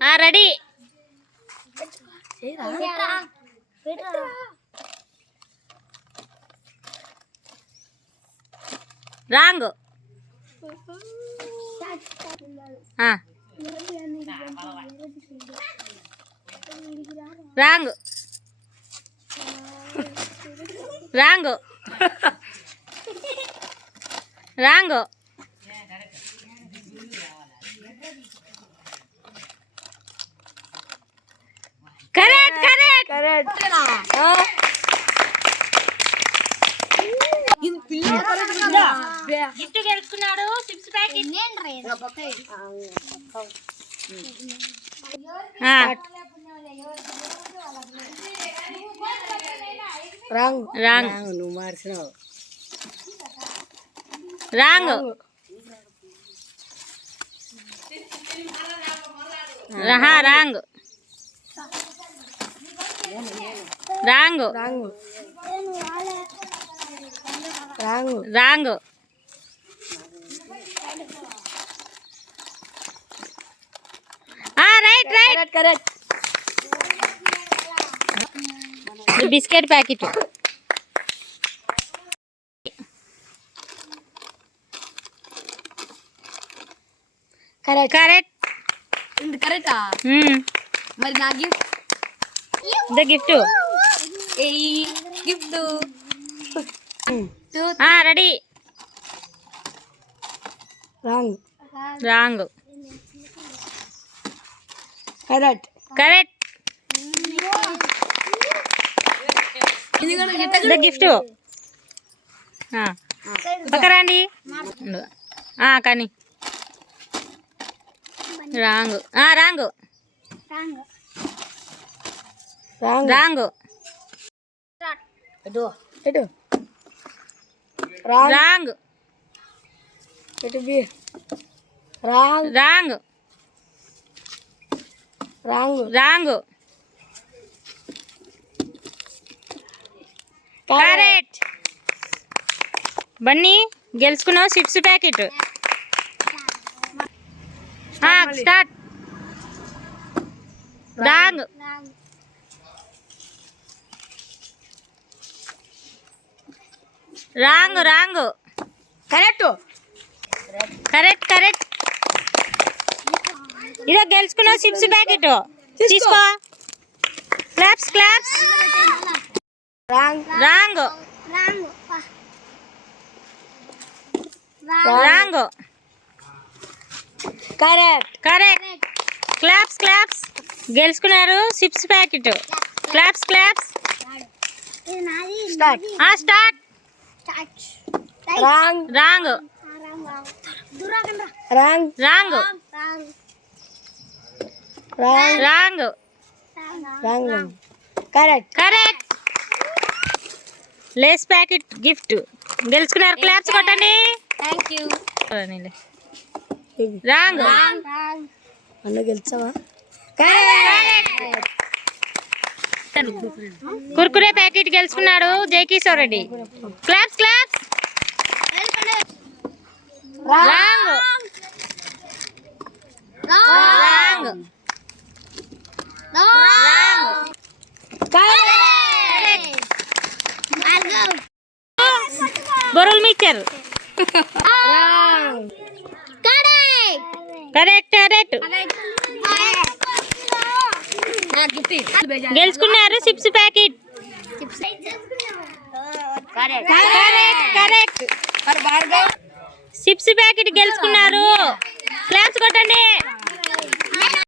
ready wrong wrong wrong wrong correct correct correct gift గెలుచుకున్నాడు chips packet wrong wrong నువ్వు మార్చినావు wrong wrong wrong wrong wrong wrong right right correct biscuit packet correct correct కరెక్టా మరి నా gift the gift gift ready wrong wrong correct correct the gift పక్క రండి కానీ wrong wrong wrong wrong ఎటు ఎటు రాంగ్ రాంగ్ ఎటు బి wrong wrong wrong wrong correct Bunny గెలుచుకున్నావు chips packet start wrong wrong wrong correct correct correct ఇదో గెలుచుకున్నావు చిప్స్ ప్యాకెట్ తీసుకో claps claps wrong wrong wrong correct correct claps claps గెలుచుకున్నారు chips packet claps claps start start wrong wrong wrong wrong wrong wrong wrong correct correct Lays packet gift గెలుచుకున్నారు claps కొట్టండి thank you wrong అన్న గెలిచావా Kurkure packet గెలుచుకున్నాడు Jayakishore Reddy claps claps wrong wrong బొరుల్ mixture correct correct గెలుచుకున్నారు chips packet correct chips packet గెలుచుకున్నారు claps కొట్టండి